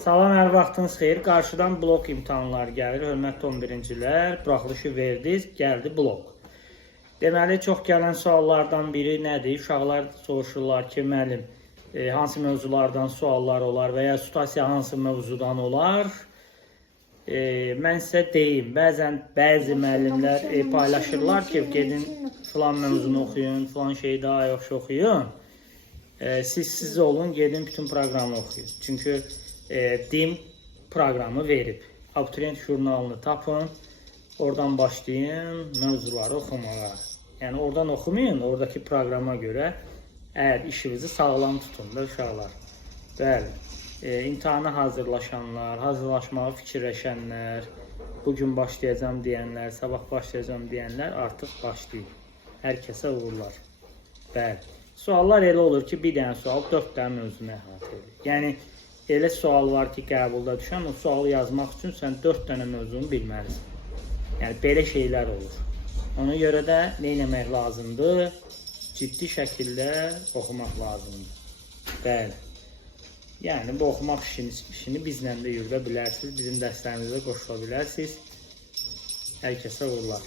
Salam, hər vaxtınız xeyir. Qarşıdan blok imtahanları gəlir. Hörmətli 11-cilər, buraxılışı verdiniz, gəldi blok. Deməli, çox gələn suallardan biri nədir? Uşaqlar soruşurlar ki, müəllim, hansı mövzulardan suallar olar və ya situasiya hansı mövzudan olar? Mən sizə deyim, bəzi müəllimlər paylaşırlar ki, gedin filan mövzunu oxuyun, filan şeyi daha yaxşı oxuyun. Siz olun, gedin bütün proqramı oxuyun. Çünki DİM proqramı verib. Abituriyent jurnalını tapın, oradan başlayın mövzuları oxumağa. Yəni oradan oxumayın, oradakı proqrama görə əgər işinizi sağlam tutun da uşaqlar. Bəli, imtahana hazırlaşanlar, hazırlaşmağı fikirləşənlər, bugün başlayacağım deyənlər, sabah başlayacağım deyənlər artıq başlayır. Hər kəsə uğurlar. Bəli, suallar elə olur ki, bir dənə sual 4 dənə mövzunu əhatə edir. Yəni, elə sual var ki, qəbulda düşən, o sualı yazmaq üçün sən 4 dənə mövzunu bilməlisən. Yəni, belə şeylər olur. Ona görə də nə etmək lazımdır? Ciddi şəkildə oxumaq lazımdır. Bəli. Yəni, bu oxumaq işini bizlə də yürüdə bilərsiniz, bizim dərslərimizə qoşula bilərsiniz. Hər kəsə uğurlar.